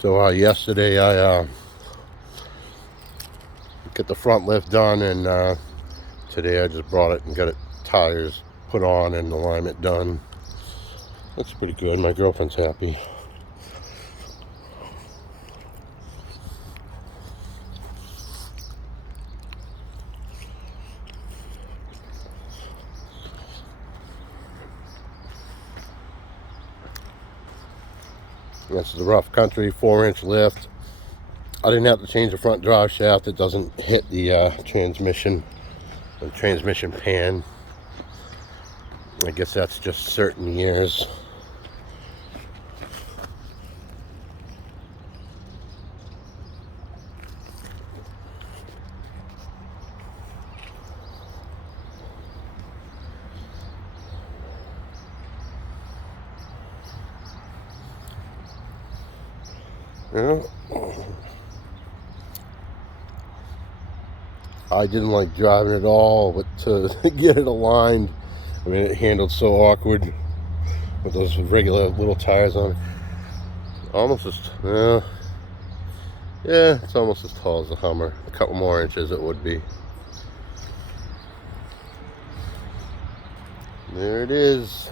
So yesterday I get the front lift done, and today I just brought it and got it tires put on and alignment done. Looks pretty good. My girlfriend's happy. This is a rough country 4-inch lift. I didn't have to change the front drive shaft. It doesn't hit the transmission pan. I guess that's just certain years. Yeah. I didn't like driving at all, but to get it aligned, I mean, it handled so awkward with those regular little tires on it. Almost as, yeah, it's almost as tall as a Hummer. A couple more inches it would be. There it is.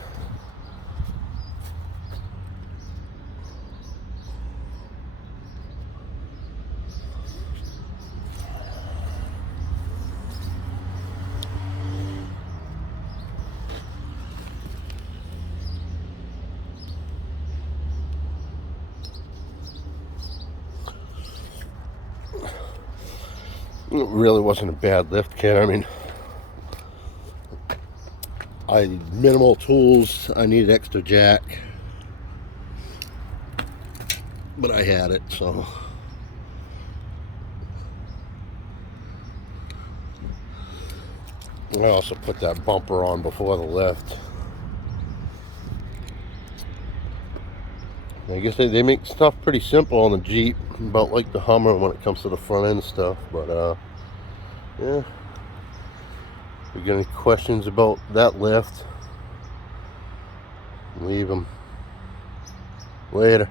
It really wasn't a bad lift kit. I mean, I need minimal tools. I needed extra jack, but I had it, so. I also put that bumper on before the lift. I guess they make stuff pretty simple on the Jeep, about like the Hummer when it comes to the front end stuff, but yeah. If you got any questions about that lift, leave them. Later.